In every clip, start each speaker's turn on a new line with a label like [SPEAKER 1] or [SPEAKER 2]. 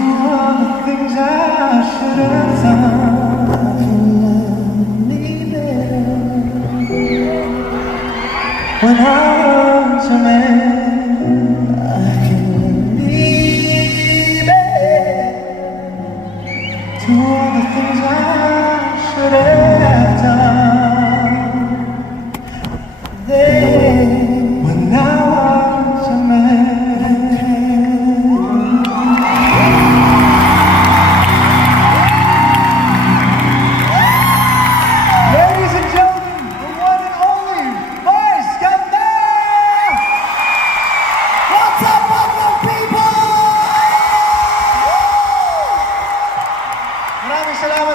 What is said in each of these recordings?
[SPEAKER 1] hand. Two of the things I should have done to love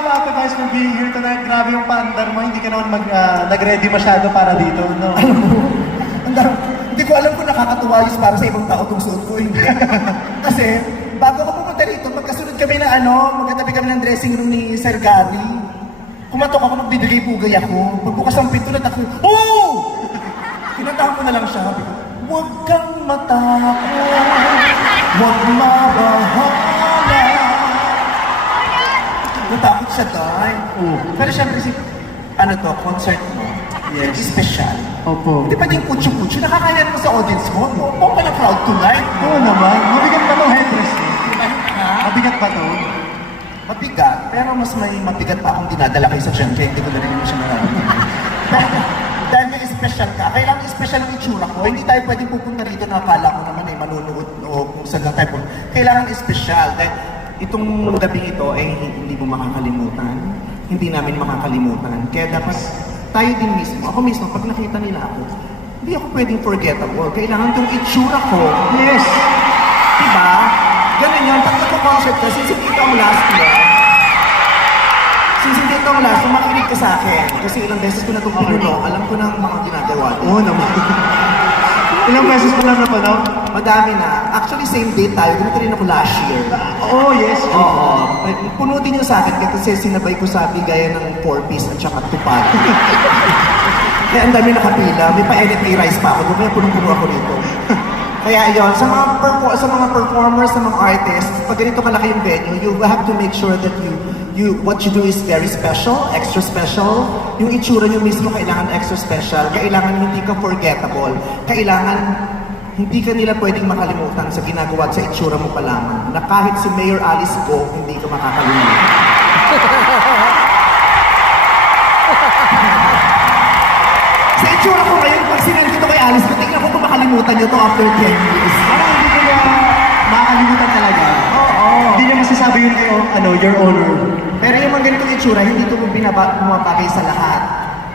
[SPEAKER 1] Ate Vice for being here tonight. Grabe yung paandar mo. Hindi ka naman mag, ah, nag-ready masyado para dito. No?
[SPEAKER 2] Ang dami- Hindi ko alam kung nakakatuwa yun para sa ibang tao itong suot ko. Hindi. Kasi, bago ako pumunta rito, magkasunod kami na ano, magkatabi kami ng dressing room ni Sir Gary. Kumatok ako, magbibigay pugay ako. Pagbukas ng pinto, natakot. Oh! Kinantahan ko na lang siya. Huwag kang matakot. Huwag mabahala. Siya, Day.
[SPEAKER 1] Oo.
[SPEAKER 2] Pero syempre, si, ano to, concert mo.
[SPEAKER 1] Yes.
[SPEAKER 2] Special.
[SPEAKER 1] Opo.
[SPEAKER 2] Hindi pa din kutsu-kutsu, nakakaya mo sa audience mo. Oo pala proud tonight.
[SPEAKER 1] Oo naman. Mabigat pa itong headrest eh. Mabigat pa to.
[SPEAKER 2] Mabigat, pero mas may mabigat pa akong dinadala kayo sa dyan, kaya hindi ko na rin siya nararamdaman. Dahil- may special ka, kailangan special ang itsura ko. Hindi tayo pwedeng pupunta rito na akala ko naman ay manunood o kung saan lang tayo. Kailangan special. Dahil itong gabing ito ay hindi mo makakalimutan. Hindi namin makakalimutan. Kaya dapat tayo din mismo, ako mismo, pag nakita nila ako, hindi ako pwedeng forgettable. Kailangan itong itsura ko.
[SPEAKER 1] Yes!
[SPEAKER 2] Diba? Ganun yan. Pag nagko-concert ka, since hindi ito ang last year, since hindi ito ang last, makinig ka sa akin. Kasi ilang beses ko na itong pinuno, alam ko na ang mga ginagawa.
[SPEAKER 1] Oo naman. Ilang beses ko lang napanood?
[SPEAKER 2] Madami na. Actually, same date tayo. Ganito rin ako last year.
[SPEAKER 1] Oo, yes.
[SPEAKER 2] Oo. Puno din yung sa akin kasi sinabay ko sa bigaya ng 4-piece at saka tupad. Kaya ang dami nakapila. May pa-NFA rice pa ako. Kaya punong-puno ako dito. Kaya yon sa mga sa mga performers, sa mga artists, pag ganito kalaki yung venue, you have to make sure that you you what you do is very special, extra special. Yung itsura nyo mismo kailangan extra special. Kailangan hindi ka forgettable. Kailangan hindi ka nila pwedeng makalimutan sa ginagawa at sa itsura mo pa lamang. Na kahit si Mayor Alice Go, hindi ka makakalimutan. sa itsura ko ngayon, pag sinend ko kay Alice, tingnan ko kung makalimutan nyo to after 10 years.
[SPEAKER 1] Parang hindi ko na makakalimutan talaga.
[SPEAKER 2] Oo.
[SPEAKER 1] Hindi niya masasabi yun kayo, ano, your honor.
[SPEAKER 2] Pero yung mga ganitong itsura, hindi ito binaba, bumabagay sa lahat.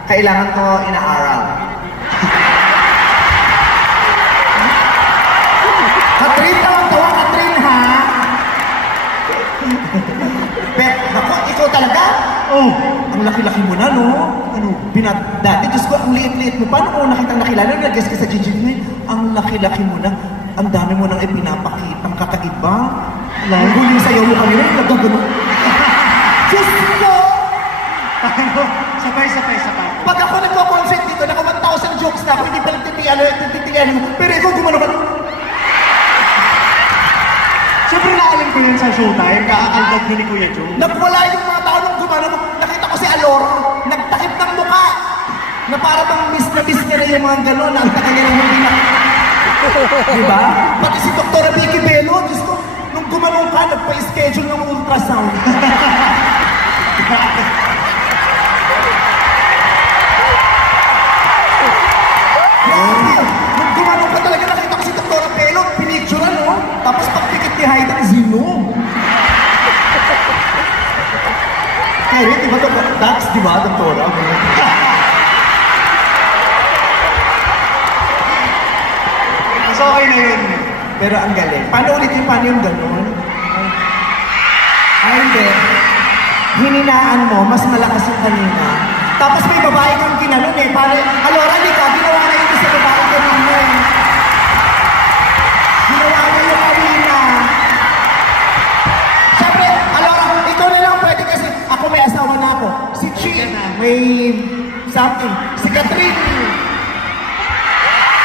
[SPEAKER 2] Kailangan ko inaaral. Katrin, tawang tawa, Katrin, ha? Bet, ako, ikaw talaga?
[SPEAKER 1] Oh,
[SPEAKER 2] Ang laki-laki mo na, no? Ano? Binat dati, Diyos ko, ang liit-liit mo. Paano ko nakitang nakilala? Nag-guess ka sa Gigi mo, ang laki-laki mo na. Ang dami mo nang ipinapakitang kakaiba. Ang huling sayaw mo kanina, nagagano. Ko!
[SPEAKER 1] Ano, sabay, sabay, sabay.
[SPEAKER 2] Pag ako nagko-concert dito, naka 1,000 jokes na ako, hindi pa nagtitiyan, nagtitiyan mo. Pero ikaw gumano ka.
[SPEAKER 1] Siyempre naalam ko yun sa showtime, kaakaldag yun ni Kuya Joe.
[SPEAKER 2] Nagwala yung mga tao nung gumano mo. Nakita ko si Alora, nagtakip ng mukha. Na para bang miss na miss niya yung mga gano'n, ang taka niya ng hindi na. Diba? Pati si Dr. Vicky Bello, Diyos ko, nung gumanong ka, nagpa-schedule ng ultrasound. Kaya, di ba, Dax, di ba, Doktora?
[SPEAKER 1] Mas okay na yun.
[SPEAKER 2] Pero ang galing. Paano ulit yung paano yung ganun? Ay, hindi. Hininaan mo, mas malakas yung kanina. Tapos may babae kang ginanon eh. Pare, alora, di ka, ginawa Chi, may something. Si Catherine,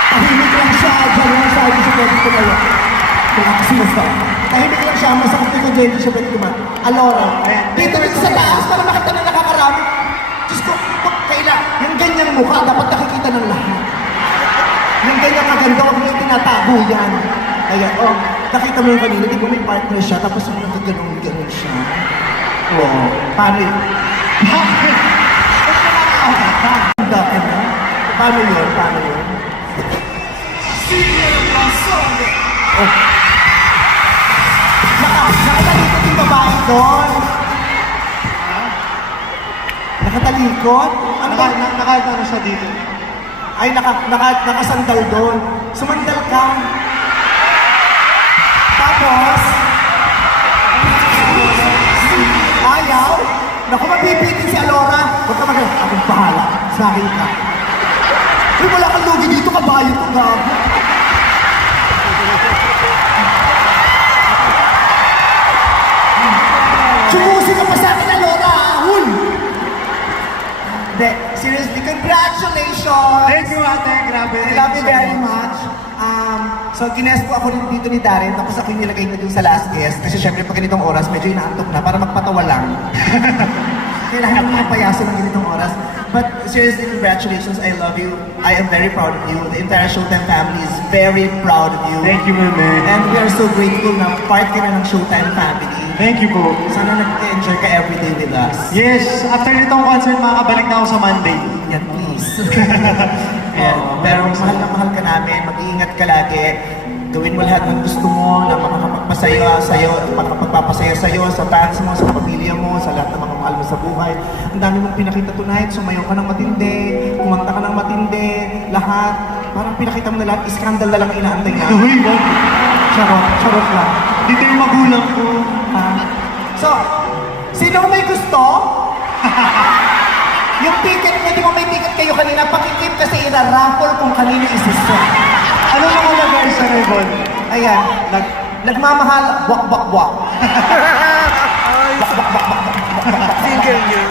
[SPEAKER 2] tahimik lang siya. Diyan lang siya, hindi siya pwede tumayo. Kasi nasa. Tahimik lang siya, masakit ko dyan, hindi siya pwede tumayo. Alora, dito dito sa taas, para makita na nakakarami. Diyos ko, kung kaila, yung ganyang mukha, dapat nakikita ng lahat. Yung ganyang kaganda, huwag mo tinatago yan. Kaya, oh, nakita mo yung kanina, di ba may partner siya, tapos yung nakaganon, ganon siya. Oo. Paano yun? Handa ka na? Paano yun? Paano yun? Oh. Naka, nakatalikod yung babae doon. Nakatalikod? Ano ba?
[SPEAKER 1] Naka, naka, naka, ano siya dito?
[SPEAKER 2] Ay, naka, naka, nakasandal doon. Sumandal ka. Tapos, Naku, mapipitin si Alora. Huwag ka mag Akong bahala. Sa akin ka. Uy, wala kang lugi dito. Kabayo to, gago. Sumusi ka pa sa akin, Alora. Ahul. Hindi, seriously, congratulations!
[SPEAKER 1] Thank you, ate. Grabe.
[SPEAKER 2] I love you very much. Um, so, gines po ako dito ni Darren, tapos ako yung nilagay na dun sa last guest. Kasi syempre, pag ganitong oras, medyo inaantok na para magpatawa lang. Kailangan mga payaso ng ganitong oras. But seriously, congratulations. I love you. I am very proud of you. The entire Showtime family is very proud of you.
[SPEAKER 1] Thank you, meme.
[SPEAKER 2] And we are so grateful na part ka na ng Showtime family.
[SPEAKER 1] Thank you po.
[SPEAKER 2] Sana nag-enjoy ka everyday with us.
[SPEAKER 1] Yes, after nitong concert, makakabalik na ako sa Monday.
[SPEAKER 2] Yan, please. Ayan. Pero mahal na mahal ka namin, mag-iingat ka lagi. Gawin mo lahat ng gusto mo na makakapagpasaya sa'yo, makakapagpapasaya sa'yo, sa fans mo, sa pamilya mo, sa lahat ng mga mahal mo sa buhay. Ang dami mong pinakita tonight, sumayo ka ng matindi, kumanta ka ng matindi, lahat. Parang pinakita mo na lahat, iskandal na lang ang inaantay na.
[SPEAKER 1] Uy.
[SPEAKER 2] Charot, charot lang.
[SPEAKER 1] Dito yung magulang ko.
[SPEAKER 2] Ha? So, sino may gusto? yung ticket mo, di ba may ticket kayo kanina, pakikip kasi ira-raffle kung kanino isuso.
[SPEAKER 1] Ano mga lagay sa ribbon?
[SPEAKER 2] Ayan, nag, nagmamahal, wak wak wak.
[SPEAKER 3] Single niyo.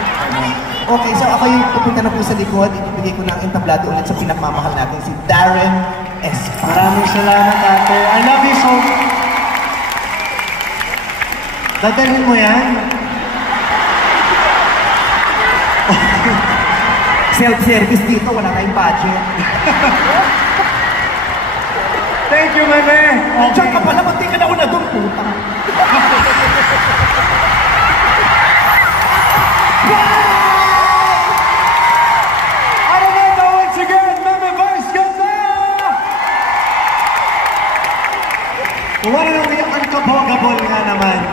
[SPEAKER 2] Okay, so ako yung pupunta na po sa likod, ibibigay ko ng entablado ulit sa pinagmamahal natin, si Darren Espa.
[SPEAKER 1] Maraming salamat, ate. I love you so Dadalhin mo yan?
[SPEAKER 2] Self-service dito, wala tayong budget.
[SPEAKER 1] Thank you, Meme! Okay.
[SPEAKER 2] Diyan ka pala, pati ka na una doon, puta. Well, yung uncapogable nga naman.